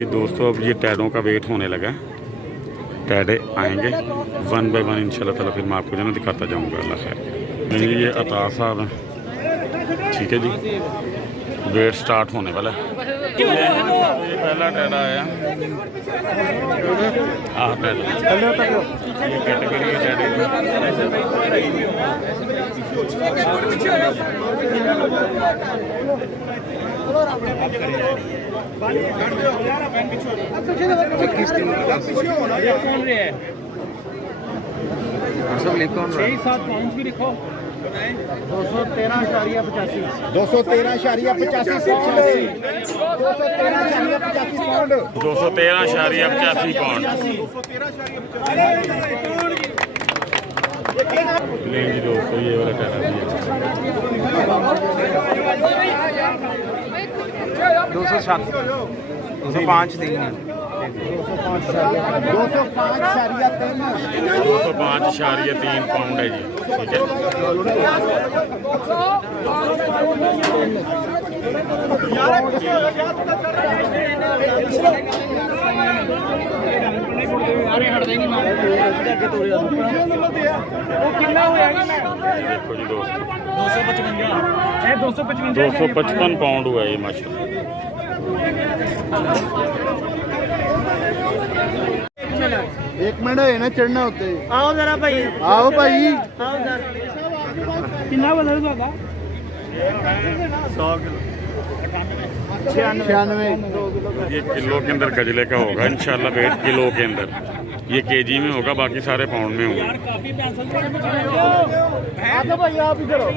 दोस्तों अब ये टैडों का वेट होने लगा। टैडे आएंगे 1 बाय 1 इंशाल्लाह ताला, फिर मैं आपको जो ना दिखाता जाऊंगा। अल्लाह खैर। ये अता साहब हैं, ठीक है जी। वेट स्टार्ट होने वाला है। ये पहला टैडा आया। हाँ टैडा ये कैटेगरी है टैडे लिखो 213.85 पाउंड। लेंगे दोस्तों ये वाला टैडा भी है। 205 देंगे 205.3 पाउंड है जी, ठीक देखो जी दोस्तों 255 पाउंड हुआ है ये माशाल्लाह। एक मिनट है ना चढ़ना होते। आओ जरा भाई, आओ भाई। आओ जरा कितना बदल होगा 100 किलो 96 ये किलो के अंदर गजले का होगा इंशाल्लाह। वेट किलो के अंदर, ये केजी में होगा, बाकी सारे पाउंड में होंगे। भाई आप इधर हो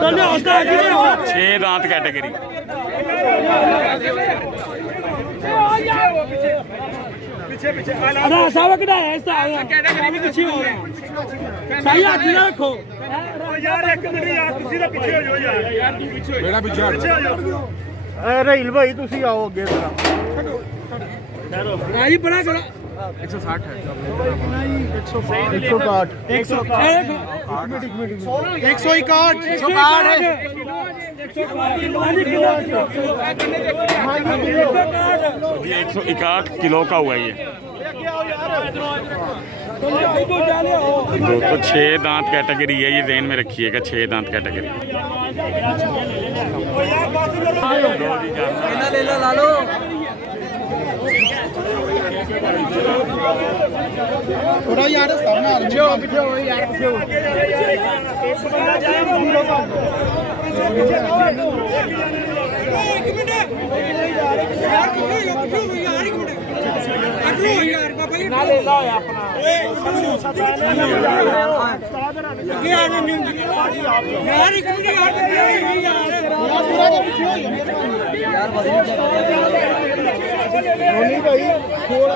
चलो 6 दांत कैटेगरी। रखो यार, एक मिनट यार, तुसी ना पीछे हो जाओ यार, मेरा पीछे हो जाओ। रहील भाई तुसी आओ अगे जरा। राजी बड़ा करो 160 है 160 161 161 किलो का हुआ ये दोस्तों। 6 दांत कैटेगरी है ये, ज़हन में रखिएगा 6 दांत कैटेगरी। थोड़ा यार सामने आ जाओ, पीछे हो यार, पीछे हो। ना ले लो अपना भाई थोड़ा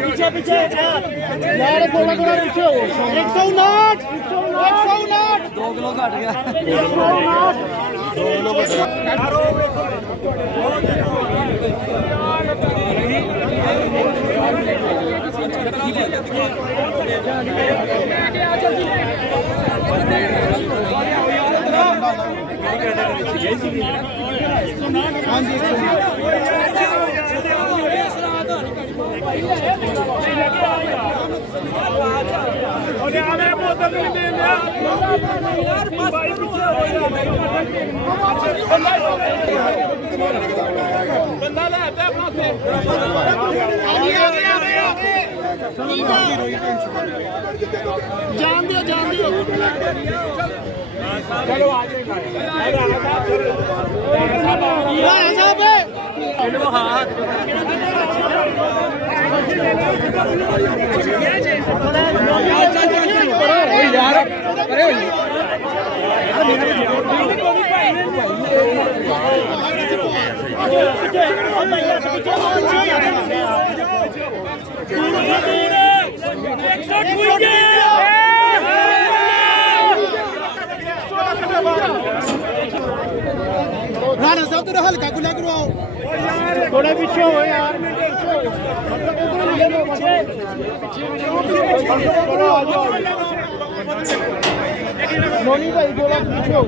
पीछे पीछे यार, थोड़ा थोड़ा पीछे हो। 159 2 किलो घट गया 2 किलो घट गया। जान दियो चलो आ राणा साहब तेरा हल्का गुला करवाओ। थोड़े पीछे हो यार मोनी भाई थोड़ा पीछे हो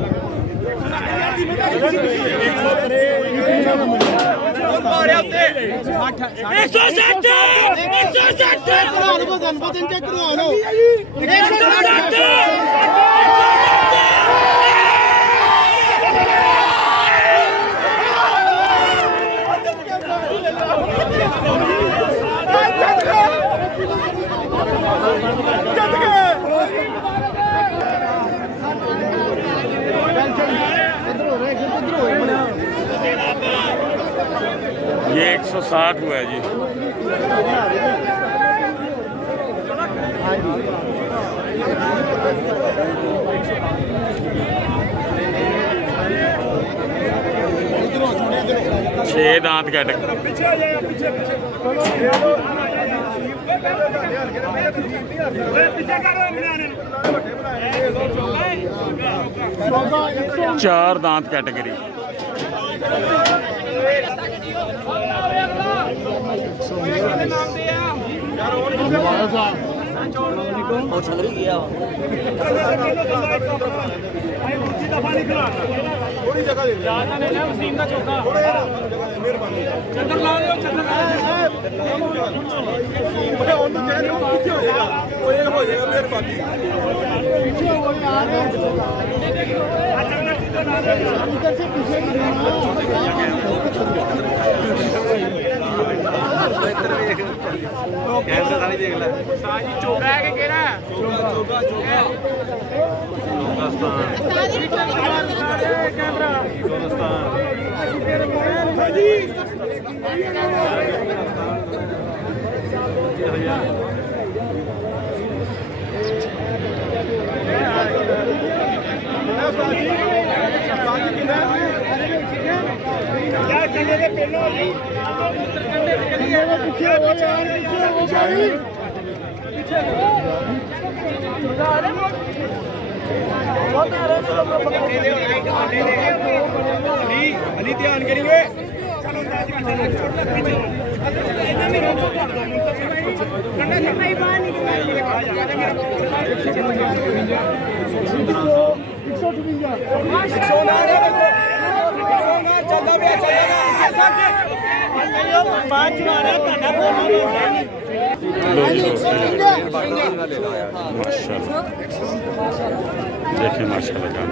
ये 160 हुआ है जी। छह दांत कैटेगरी। पीछे आ जाएगा, पीछे पीछे करो बनाने। 4 दांत कैटेगरी। थोड़ी जगह दे वसीम का चौका मेहरबानी चंद्र ला लो चंद्र हो जाएगा मेहरबानी कैमरा वाली देख ले साजी चौका है कि केड़ा चौका चौका कैमरा हाजी क्या चलेगा पहले पीछे हो यार पीछे अली ध्यान करेंगे माशाल्लाह देखिए माशाल्लाह जान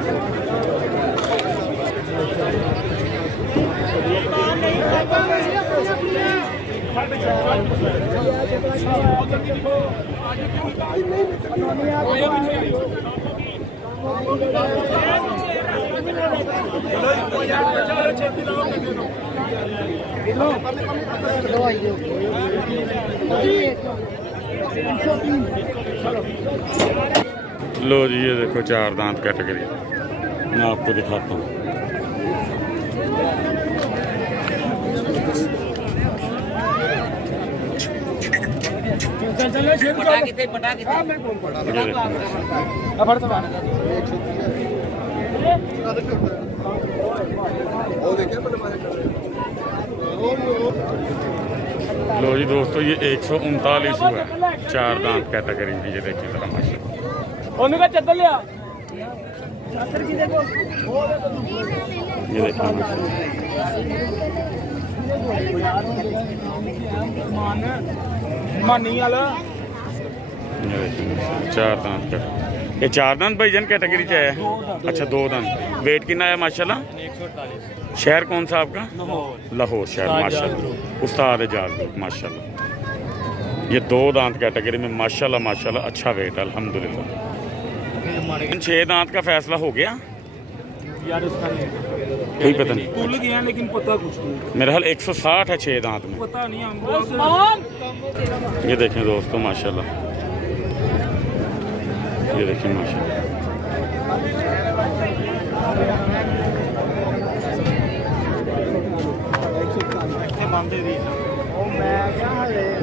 लो जी ये देखो 4 दांत कैटेगरी मैं आपको दिखाता हूँ। लो जी दोस्तों ये 139 हुआ है 4 दांत कैटेगरी में। ये देखिए जरा माशाल्लाह ये देखिए मानी वाला 4 दांत का ये 4 दांत भाईजान कैटेगरी क्या है? अच्छा 2 दांत। वेट कितना है माशाल्लाह? 148। शहर कौन सा आपका? लाहौर शहर माशाल्लाह। उस्ताद एजाज माशाल्लाह। ये 2 दांत कैटेगरी में माशाल्लाह माशाल्लाह अच्छा वेट अल्हम्दुलिल्लाह। 6 दांत का फैसला हो गया यार उसका कोई पता नहीं भूल गया लेकिन पता कुछ नहीं मेरा हाल 160 है 6 दांत में। पता नहीं हम ये देखें दोस्तों माशाल्लाह ये देखिए माशाल्लाह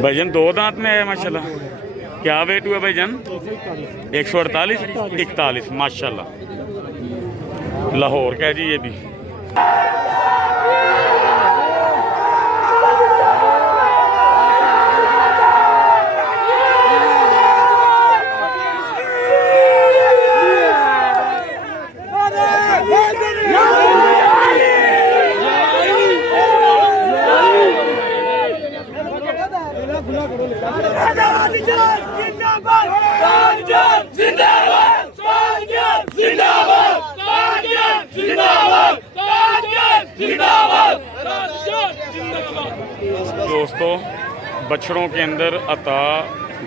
भाईजान 2 दांत में है माशाल्लाह। क्या वेट हुआ भाईजान? 148 41 माशाल्लाह। लाहौर का है जी ये भी। दोस्तों, बछड़ों के अंदर अता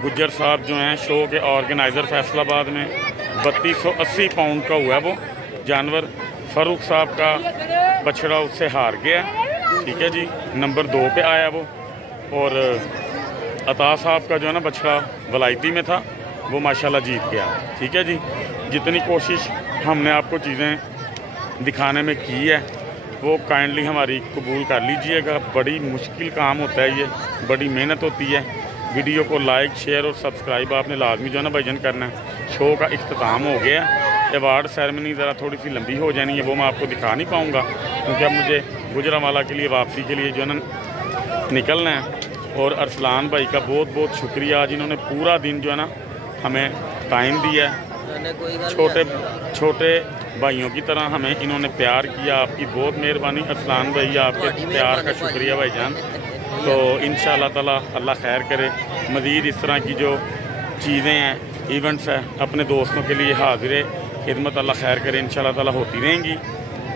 गुज्जर साहब जो हैं शो के ऑर्गेनाइज़र फैसलाबाद में 3280 पाउंड का हुआ वो जानवर। फ़ारूक साहब का बछड़ा उससे हार गया, ठीक है जी, नंबर 2 पे आया वो। और अता साहब का जो है ना बछड़ा वलायती में था, वो माशाल्लाह जीत गया, ठीक है जी। जितनी कोशिश हमने आपको चीज़ें दिखाने में की है वो काइंडली हमारी कबूल कर लीजिएगा। बड़ी मुश्किल काम होता है ये, बड़ी मेहनत होती है। वीडियो को लाइक, शेयर और सब्सक्राइब आपने लाजमी जो है ना भाईजान करना है। शो का इख्तिताम हो गया। अवार्ड सेरेमनी ज़रा थोड़ी सी लंबी हो जानी है, वो मैं आपको दिखा नहीं पाऊँगा क्योंकि अब मुझे गुजरांवाला के लिए वापसी के लिए जो है ना निकलना है। और अरसलान भाई का बहुत बहुत शुक्रिया, आज इन्होंने पूरा दिन जो है ना हमें टाइम दिया है। छोटे भाइयों की तरह हमें इन्होंने प्यार किया। आपकी बहुत मेहरबानी अरसलान भाई, आपके प्यार का शुक्रिया भाईजान। तो इंशाअल्लाह ताला अल्लाह खैर करे, मज़ीद इस तरह की जो चीज़ें हैं, इवेंट्स हैं, अपने दोस्तों के लिए हाजिर खिदमत अल्लाह खैर करे इंशाअल्लाह ताला होती रहेंगी।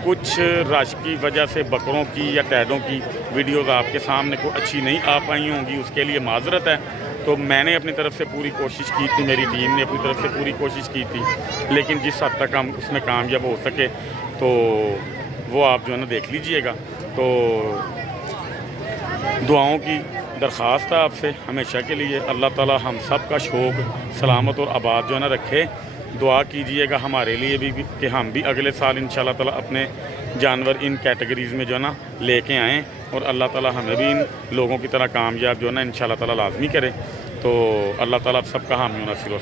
कुछ रश की वजह से बकरों की या टैडों की वीडियोज़ आपके सामने को अच्छी नहीं आ पाई होंगी, उसके लिए माजरत है। तो मैंने अपनी तरफ से पूरी कोशिश की थी, मेरी टीम ने अपनी तरफ से पूरी कोशिश की थी, लेकिन जिस हद तक हम उसमें कामयाब हो सके तो वो आप जो है ना देख लीजिएगा। तो दुआओं की दरख्वास्त है आपसे हमेशा के लिए, अल्लाह ताला हम सब का शौक़ सलामत और आबाद जो है ना रखे। दुआ कीजिएगा हमारे लिए भी कि हम भी अगले साल इंशाअल्लाह ताला अपने जानवर इन कैटेगरीज़ में जो है ना लेके आएँ और अल्लाह ताला हमें भी इन लोगों की तरह कामयाब जो है ना इंशाअल्लाह ताला लाजमी करे। तो अल्लाह ताला आप सबका हामी नसीर।